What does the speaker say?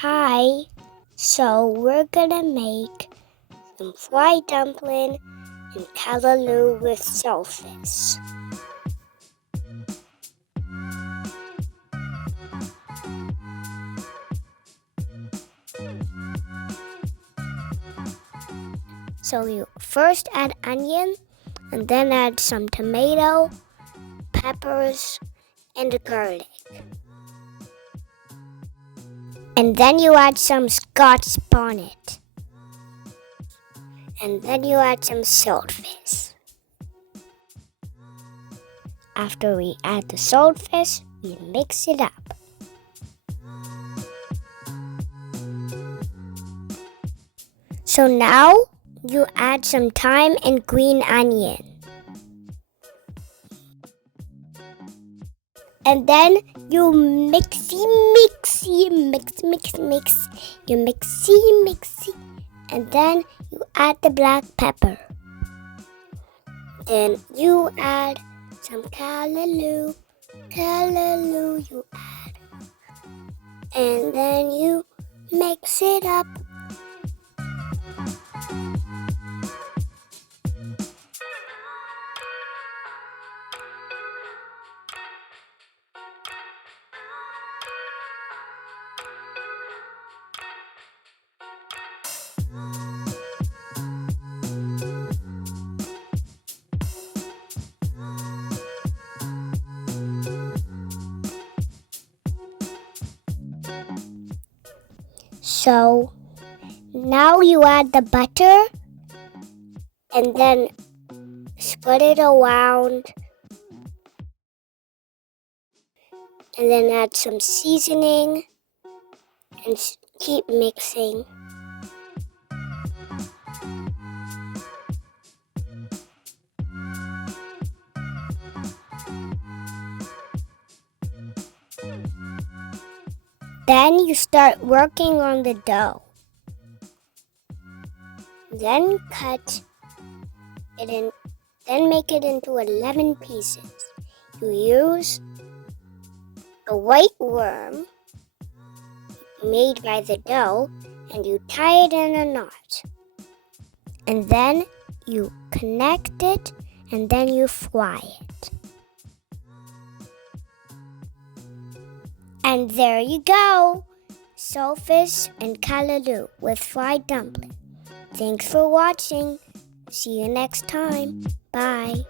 Hi, so we're gonna make some fried dumpling and callaloo with shellfish. So you first add onion and then add some tomato, peppers, and garlic. And then you add some Scotch bonnet. And then you add some saltfish. After we add the saltfish, we mix it up. So now you add some thyme and green onion. And then you mix. You mix. And then you add the black pepper. Then you add some callaloo you add. And then you mix it up. So now you add the butter and then spread it around and then add some seasoning and keep mixing. Then you start working on the dough. Then cut it in, then make it into 11 pieces. You use a white worm made by the dough and you tie it in a knot. And then you connect it and then you fry it. And there you go! Shellfish and callaloo with fried dumpling. Thanks for watching. See you next time. Bye.